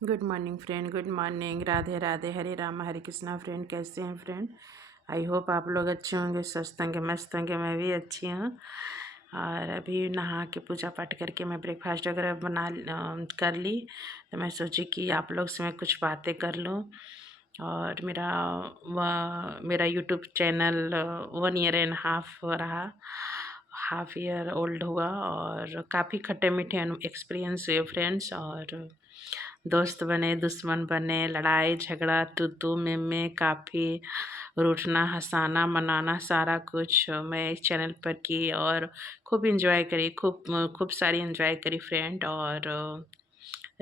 Good morning friend, good morning. Radhe Radhe, Hare Ram Hare Krishna. Friend कैसे हैं friend? I hope आप लोग अच्छे होंगे, स्वस्थ होंगे, मस्त होंगे। मैं भी अच्छी हूँ। और अभी नहा के पूजा पाठ करके मैं ब्रेकफास्ट वगैरह कर ली। तो मैं सोची कि आप लोग से मैं कुछ बातें कर लूँ। और मेरा यूट्यूब चैनल 1.5 ईयर हो रहा, हाफ ईयर ओल्ड हुआ। और काफ़ी खट्टे मीठे एक्सपीरियंस हुए फ्रेंड्स। और दोस्त बने, दुश्मन बने, लड़ाई झगड़ा, तू तू मैं काफ़ी, रूठना हंसाना मनाना सारा कुछ मैं इस चैनल पर की। और खूब इंजॉय करी, खूब खूब सारी इंजॉय करी फ्रेंड। और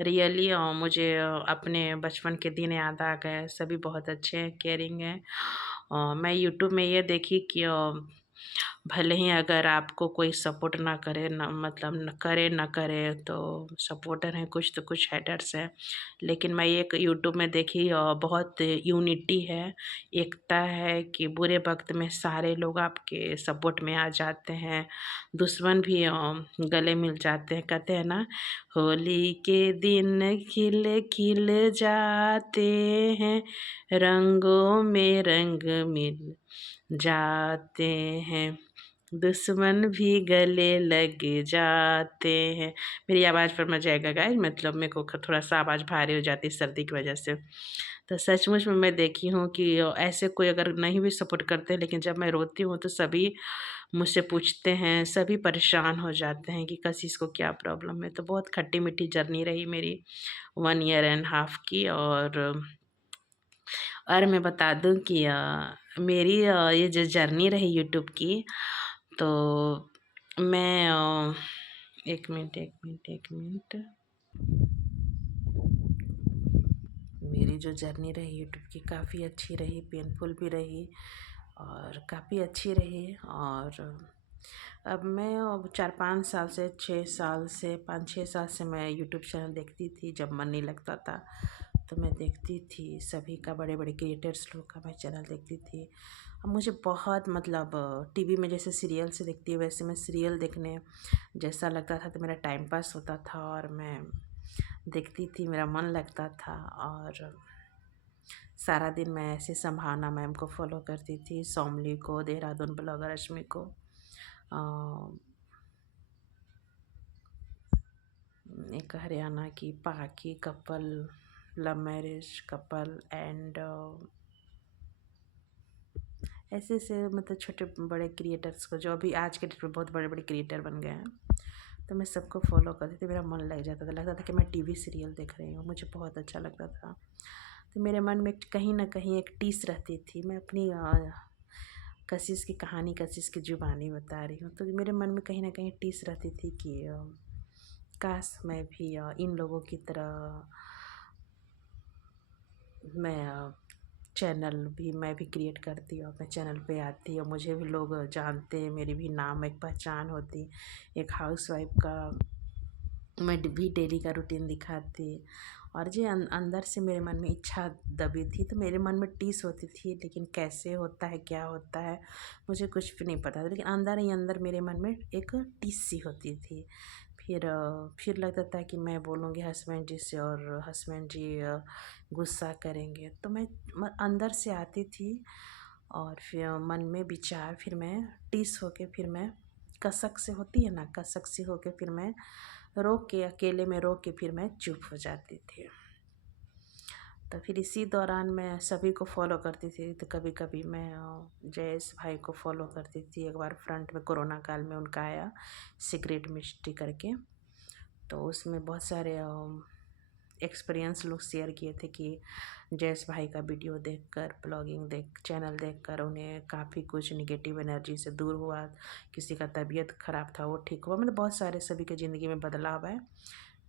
रियली मुझे अपने बचपन के दिन याद आ गए। सभी बहुत अच्छे हैं, केयरिंग हैं। मैं यूट्यूब में ये देखी कि भले ही अगर आपको कोई सपोर्ट ना करे, ना मतलब न करे ना करे, तो सपोर्टर हैं कुछ तो कुछ हेटर्स हैं। लेकिन मैं एक यूट्यूब में देखी बहुत यूनिटी है, एकता है कि बुरे वक्त में सारे लोग आपके सपोर्ट में आ जाते हैं। दुश्मन भी गले मिल जाते हैं। कहते हैं ना, होली के दिन खिल खिल जाते हैं, रंगों में रंग मिल जाते हैं, दुश्मन भी गले लग जाते हैं। मेरी आवाज़ पर मजा आएगा गाइस, मतलब मेरे को थोड़ा सा आवाज़ भारी हो जाती है सर्दी की वजह से। तो सचमुच में मैं देखी हूँ कि ऐसे कोई अगर नहीं भी सपोर्ट करते, लेकिन जब मैं रोती हूँ तो सभी मुझसे पूछते हैं, सभी परेशान हो जाते हैं कि कशिश को क्या प्रॉब्लम है। तो बहुत खट्टी मीठी जर्नी रही मेरी 1.5 ईयर की। और मैं बता दूं कि मेरी ये जो जर्नी रही यूट्यूब की, तो मैं 1 मिनट मेरी जो जर्नी रही यूट्यूब की काफ़ी अच्छी रही, पेनफुल भी रही और काफ़ी अच्छी रही। और अब मैं 4-5 साल से, 6 साल से, 5-6 साल से मैं यूट्यूब चैनल देखती थी। जब मन नहीं लगता था तो मैं देखती थी सभी का, बड़े बड़े क्रिएटर्स लोग का मैं चैनल देखती थी। अब मुझे बहुत मतलब टीवी में जैसे सीरियल से देखती है, वैसे मैं सीरियल देखने जैसा लगता था, तो मेरा टाइम पास होता था और मैं देखती थी, मेरा मन लगता था। और सारा दिन मैं ऐसे संभावना मैम को फॉलो करती थी, सोमली को, देहरादून ब्लॉगर रश्मि को, एक हरियाणा की पाकी couple, love marriage couple, and ऐसे ऐसे मतलब छोटे बड़े क्रिएटर्स को जो अभी आज के डेट में बहुत बड़े बड़े क्रिएटर बन गए हैं, तो मैं सबको फॉलो करती थी। मेरा मन लग जाता था, लगता था कि मैं टीवी सीरियल देख रही हूँ, मुझे बहुत अच्छा लगता था। तो मेरे मन में कहीं ना कहीं एक टीस रहती थी। मैं अपनी कशिश की कहानी, कशिश की जुबानी बता रही हूँ। तो मेरे मन में कहीं ना कहीं टीस रहती थी कि काश मैं भी इन लोगों की तरह मैं चैनल भी मैं भी क्रिएट करती और मैं चैनल पे आती और मुझे भी लोग जानते, मेरी भी नाम एक पहचान होती। एक हाउसवाइफ का मैं भी डेली का रूटीन दिखाती। और जो अंदर से मेरे मन में इच्छा दबी थी, तो मेरे मन में टीस होती थी, लेकिन कैसे होता है, क्या होता है, मुझे कुछ भी नहीं पता था। लेकिन अंदर ही अंदर मेरे मन में एक टीस सी होती थी। फिर लगता था कि मैं बोलूँगी हस्बैंड जी से और हस्बैंड जी गुस्सा करेंगे। तो अंदर से आती थी और फिर मन में विचार, फिर मैं टीस होके, फिर मैं कसक से होती है ना, कसक सी होके, फिर मैं रो के, अकेले में रो के फिर मैं चुप हो जाती थी। तो फिर इसी दौरान मैं सभी को फॉलो करती थी। तो कभी कभी मैं जयेश भाई को फॉलो करती थी। एक बार फ्रंट में कोरोना काल में उनका आया सीक्रेट मिस्ट्री करके, तो उसमें बहुत सारे एक्सपीरियंस लोग शेयर किए थे कि जयेश भाई का वीडियो देखकर, ब्लॉगिंग चैनल देखकर उन्हें काफ़ी कुछ निगेटिव एनर्जी से दूर हुआ, किसी का तबीयत ख़राब था वो ठीक हुआ, मतलब बहुत सारे सभी के ज़िंदगी में बदलाव है।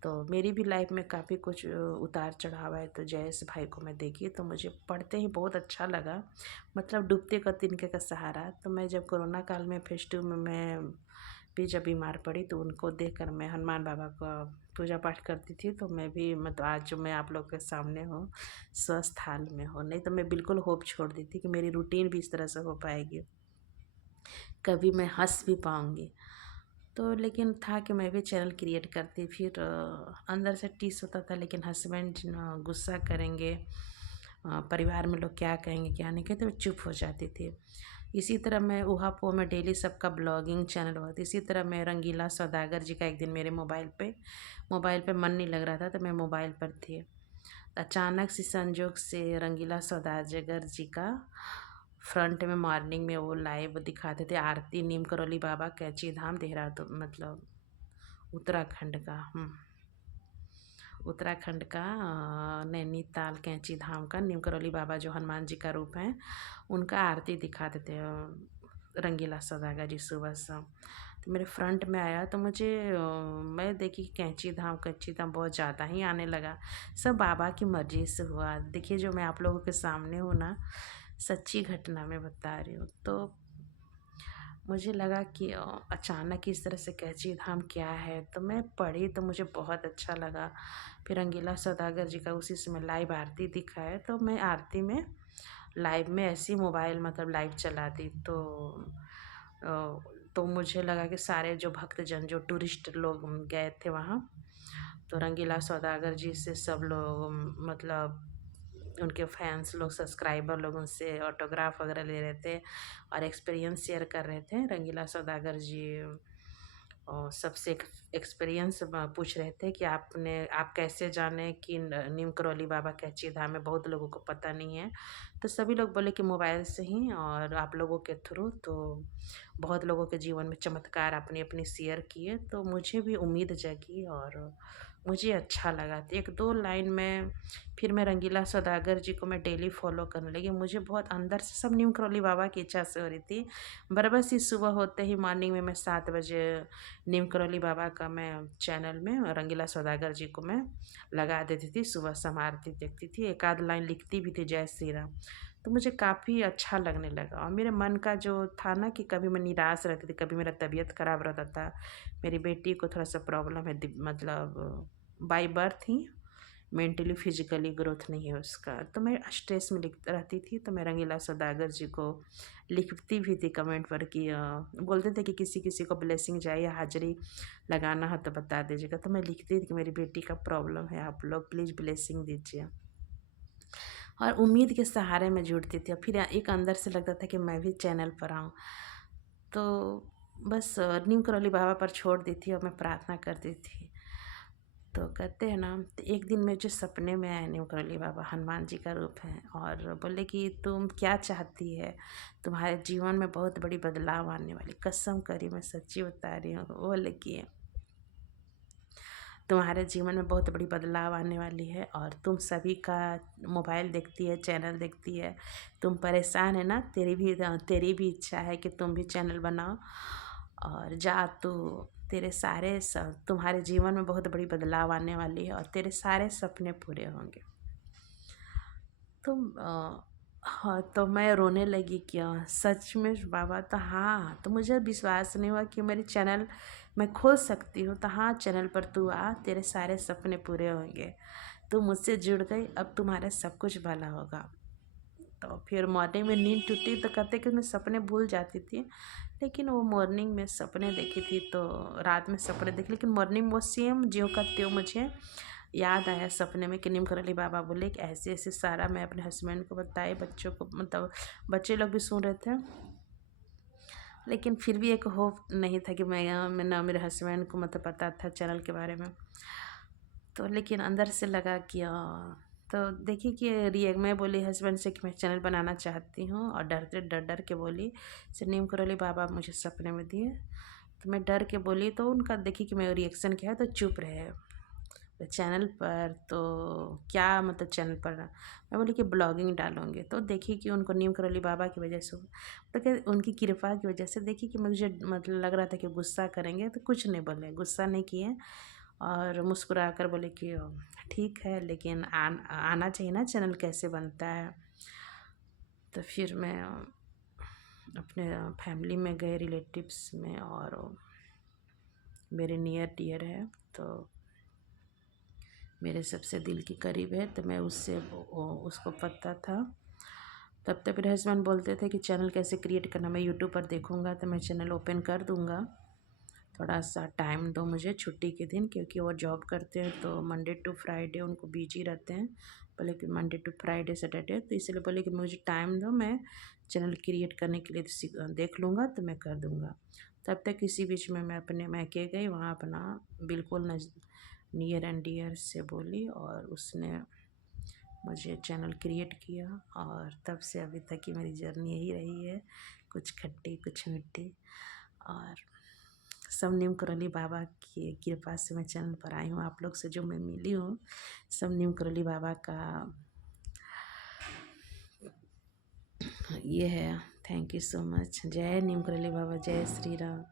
तो मेरी भी लाइफ में काफ़ी कुछ उतार चढ़ाव है। तो जयेश भाई को मैं देखी तो मुझे पढ़ते ही बहुत अच्छा लगा, मतलब डूबते का तिनके का सहारा। तो मैं जब कोरोना काल में फेस्टिव में मैं भी जब बीमार पड़ी, तो उनको देखकर मैं हनुमान बाबा का पूजा पाठ करती थी। तो मैं भी मतलब आज जो मैं आप लोग के सामने हूँ, स्वस्थ हाल में हूँ, नहीं तो मैं बिल्कुल होप छोड़ दी थी कि मेरी रूटीन भी इस तरह से हो पाएगी, कभी मैं हंस भी पाऊँगी। तो लेकिन था कि मैं भी चैनल क्रिएट करती, फिर अंदर से टीस होता था, लेकिन हस्बैंड गुस्सा करेंगे, परिवार में लोग क्या कहेंगे क्या नहीं कहेंगे, तो चुप हो जाती थी। इसी तरह मैं ऊहापोह में डेली सबका ब्लॉगिंग चैनल हुआ था। इसी तरह मैं रंगीला सौदागर जी का एक दिन मेरे मोबाइल पे मन नहीं लग रहा था, तो मैं मोबाइल पर थी। अचानक से संजोग से रंगीला सौदागर जी का फ्रंट में मॉर्निंग में वो लाइव दिखाते थे, आरती नीम करौली बाबा कैंची धाम देहरादून, मतलब उत्तराखंड का। उत्तराखंड का नैनीताल कैंची धाम का नीम करौली बाबा जो हनुमान जी का रूप है, उनका आरती दिखाते थे रंगीला सौदागर जी सुबह शाम। तो मेरे फ्रंट में आया तो मुझे मैं देखी कैंची धाम बहुत ज़्यादा ही आने लगा। सब बाबा की मर्जी से हुआ। देखिए, जो मैं आप लोगों के सामने हूँ ना, सच्ची घटना मैं बता रही हूँ। तो मुझे लगा कि अचानक इस तरह से कैंची धाम क्या है, तो मैं पढ़ी तो मुझे बहुत अच्छा लगा। फिर रंगीला सौदागर जी का उसी समय लाइव आरती दिखाया, तो मैं आरती में लाइव में ऐसी मोबाइल मतलब लाइव चला दी। तो मुझे लगा कि सारे जो भक्तजन जो टूरिस्ट लोग गए थे वहाँ, तो रंगीला सौदागर जी से सब लोग मतलब उनके फैंस लोग, सब्सक्राइबर लोग उनसे ऑटोग्राफ वगैरह ले रहे थे और एक्सपीरियंस शेयर कर रहे थे। रंगीला सौदागर जी और सबसे एक्सपीरियंस पूछ रहे थे कि आप कैसे जाने कि नीम करौली बाबा कैंची धाम में, बहुत लोगों को पता नहीं है। तो सभी लोग बोले कि मोबाइल से ही और आप लोगों के थ्रू। तो बहुत लोगों के जीवन में चमत्कार अपनी अपनी शेयर किए, तो मुझे भी उम्मीद जगी और मुझे अच्छा लगा। तो एक दो लाइन में फिर मैं रंगीला सौदागर जी को मैं डेली फॉलो करने लगी। मुझे बहुत अंदर से सब नीम करौली बाबा की इच्छा से हो रही थी। बरबस ही सुबह होते ही मॉर्निंग में मैं 7 बजे नीम करौली बाबा का मैं चैनल में रंगीला सौदागर जी को मैं लगा देती थी, सुबह शाम आरती देखती थी, एक आध लाइन लिखती भी थी जय श्री राम। तो मुझे काफ़ी अच्छा लगने लगा और मेरे मन का जो था ना कि कभी मैं निराश रहती थी, कभी मेरा तबीयत ख़राब रहता था। मेरी बेटी को थोड़ा सा प्रॉब्लम है, मतलब by birth he mentally physically growth नहीं है उसका, तो मैं स्ट्रेस में लिख रहती थी। तो मैं रंगीला सौदागर जी को लिखती भी थी कमेंट पर कि बोलते थे कि किसी किसी को ब्लेसिंग चाहिए या हाजिरी लगाना है तो बता दीजिएगा। तो मैं लिखती थी कि मेरी बेटी का प्रॉब्लम है, आप लोग प्लीज़ ब्लेसिंग दीजिए। और उम्मीद के सहारे में जुड़ती थी और फिर एक अंदर से लगता था कि मैं भी चैनल पर आऊँ। तो बस नीम करौली बाबा पर छोड़ दी थी और मैं प्रार्थना करती थी। तो कहते हैं ना, तो एक दिन मुझे सपने में आए नीम करौली बाबा, हनुमान जी का रूप है, और बोले कि तुम क्या चाहती है, तुम्हारे जीवन में बहुत बड़ी बदलाव आने वाली। कसम करी, मैं सच्ची बता रही हूँ। बोले कि तुम्हारे जीवन में बहुत बड़ी बदलाव आने वाली है और तुम सभी का मोबाइल देखती है, चैनल देखती है, तुम परेशान है ना, तेरी भी इच्छा है कि तुम भी चैनल बनाओ और जा तू, तेरे सारे तुम्हारे जीवन में बहुत बड़ी बदलाव आने वाली है और तेरे सारे सपने पूरे होंगे। तुम हाँ, तो मैं रोने लगी कि सच में बाबा, तो हाँ, तो मुझे विश्वास नहीं हुआ कि मेरी चैनल मैं खोल सकती हूँ। तो हाँ, चैनल पर तू आ, तेरे सारे सपने पूरे होंगे। तू मुझसे जुड़ गई, अब तुम्हारा सब कुछ भला होगा। तो फिर मॉर्निंग में नींद टूटी तो कहते कि मैं सपने भूल जाती थी, लेकिन वो मॉर्निंग में सपने देखी थी तो रात में सपने देखी, लेकिन मॉर्निंग वो सेम ज्यों का त्यों मुझे याद आया सपने में कि नीम करौली बाबा बोले कि ऐसे ऐसे सारा मैं अपने हस्बैंड को बताए, बच्चों को, मतलब बच्चे लोग भी सुन रहे थे। लेकिन फिर भी एक होप नहीं था कि मैं ना मेरे हस्बैंड को मतलब पता था चैनल के बारे में। तो लेकिन अंदर से लगा कि तो देखिए कि मैं बोली हस्बैंड से कि मैं चैनल बनाना चाहती हूँ और डर डर के बोली। नीम करौली बाबा मुझे सपने में दिए, तो मैं डर के बोली, तो उनका देखिए कि मेरा रिएक्शन क्या है, तो चुप रहे। तो चैनल पर तो क्या मतलब चैनल पर मैं बोली कि ब्लॉगिंग डालूँगी। तो देखिए कि उनको नीम करौली बाबा की वजह से, तो क्या उनकी कृपा की वजह से देखिए कि मुझे मतलब लग रहा था कि गुस्सा करेंगे, तो कुछ नहीं बोले, गुस्सा नहीं किए और मुस्कुरा कर बोले कि ठीक है, लेकिन आना चाहिए ना चैनल कैसे बनता है। तो फिर मैं अपने फैमिली में गए, रिलेटिव्स में, और मेरे नियर डियर है, तो मेरे सबसे दिल के करीब है, तो मैं उसको पता था। तब तक मेरे हस्बैंड बोलते थे कि चैनल कैसे क्रिएट करना, मैं यूट्यूब पर देखूँगा तो मैं चैनल ओपन कर दूँगा। थोड़ा सा टाइम दो मुझे छुट्टी के दिन, क्योंकि वो जॉब करते हैं तो मंडे टू फ्राइडे उनको बिजी रहते हैं। बोले कि मंडे टू फ्राइडे सैटरडे, तो इसलिए बोले कि मुझे टाइम दो, मैं चैनल क्रिएट करने के लिए देख लूँगा तो मैं कर दूँगा। तब तक इसी बीच में मैं अपने मैके गई, वहाँ अपना बिल्कुल नियर एंड डियर से बोली और उसने मुझे चैनल क्रिएट किया। और तब से अभी तक की मेरी जर्नी यही रही है, कुछ खट्टी कुछ मीठी। और सब नीम करौली बाबा की कृपा से मैं चैनल पर आई हूँ। आप लोग से जो मैं मिली हूँ, सब नीम करौली बाबा का ये है। Thank you so much. जय नीम करौली बाबा, जय श्री राम।